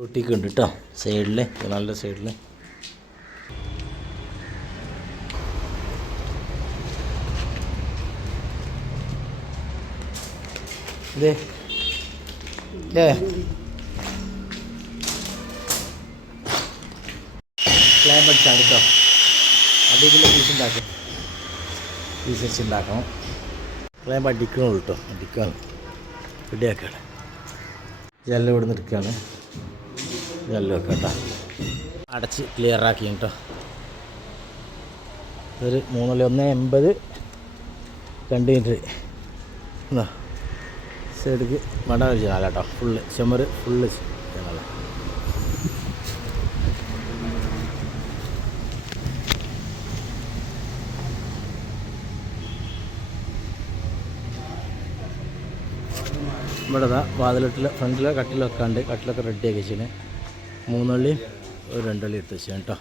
ഒട്ടിക്കുണ്ട് കേട്ടോ സൈഡിൽ നല്ല സൈഡിൽ ഇതേ. ഇല്ലേ ക്ലൈമറ്റ് ആണ് കേട്ടോ അടിയിലുള്ള പീസ് ഉണ്ടാക്കും. പീസ് വെച്ച് ഉണ്ടാക്കണം. ക്ലൈം അടിക്കണുള്ളൂ കേട്ടോ അടിക്കാണ്. റെഡിയാക്കുകയാണ് ജെല്ലാം ഇവിടെ നിന്ന് എടുക്കുകയാണ് ജെല്ലാം വെക്കാം കേട്ടോ അടച്ച് ക്ലിയർ ആക്കി കേട്ടോ ഒരു മൂന്നല്ല ഒന്ന് എൺപത് രണ്ട് മീറ്റർ. എന്നാ സൈഡിക്ക് വട വെച്ചാൽ കേട്ടോ ഫുള്ള് ചുമര് ഫുള്ള് ചെയ്യണല്ലോ ഇവിടെ വാതിലിട്ടിൽ ഫ്രണ്ടിലെ കട്ടിലൊക്കെ ഉണ്ട് കട്ടിലൊക്കെ റെഡിയാക്കി വെച്ചിന്. മൂന്നുള്ളിയും ഒരു രണ്ടള്ളി എത്തിച്ചു കേട്ടോ.